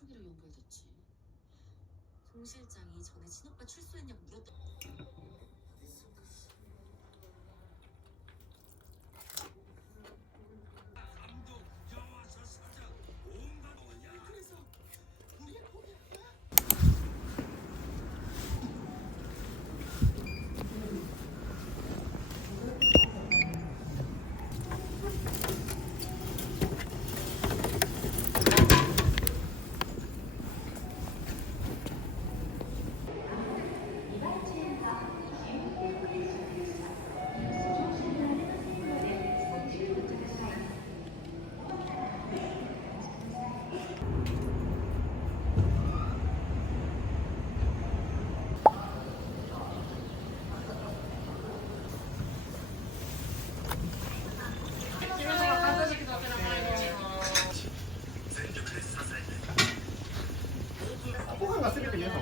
쪽이랑 연결됐지. 송 실장이 전에 친오빠 출소했냐고 물었던.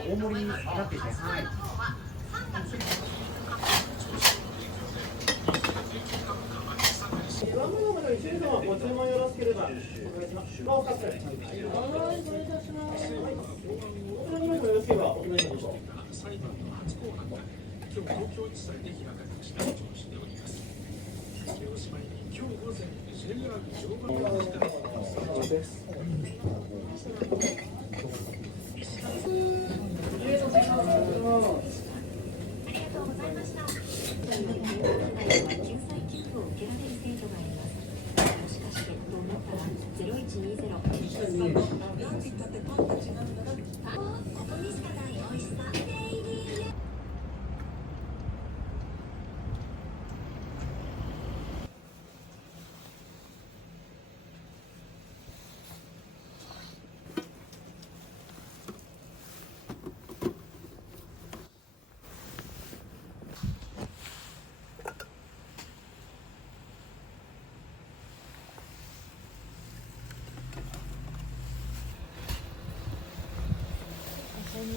大盛りになっていて、はい。ワンモノの一緒にご注文よろしければお願いします。もうカット。はい、お願いいたします。こちらにもよろしければお願いします。裁判の初公判が今日東京地裁で開かれました。調子でおります。おしまいに今日午前 JR 常磐の時間です。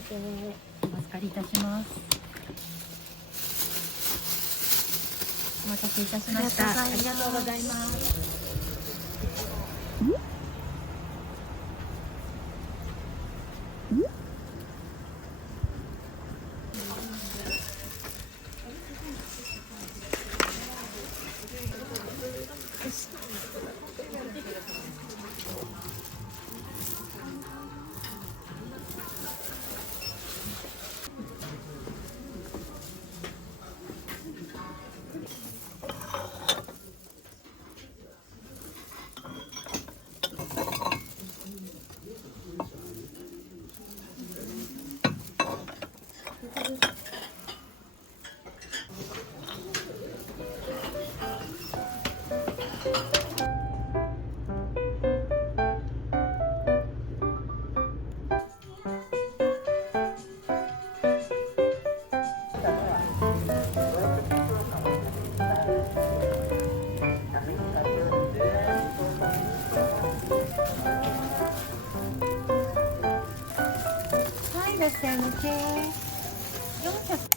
お預かりいたします。お待たせいたしました。ありがとうございます。いらっしゃいませ。400。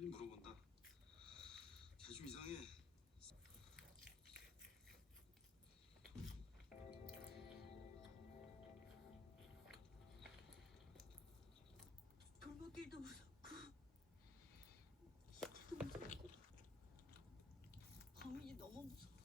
빨리 물어본다. 쟤 좀 이상해. 골목길도 무섭고 시체도 무섭고 범인이 너무 무서워.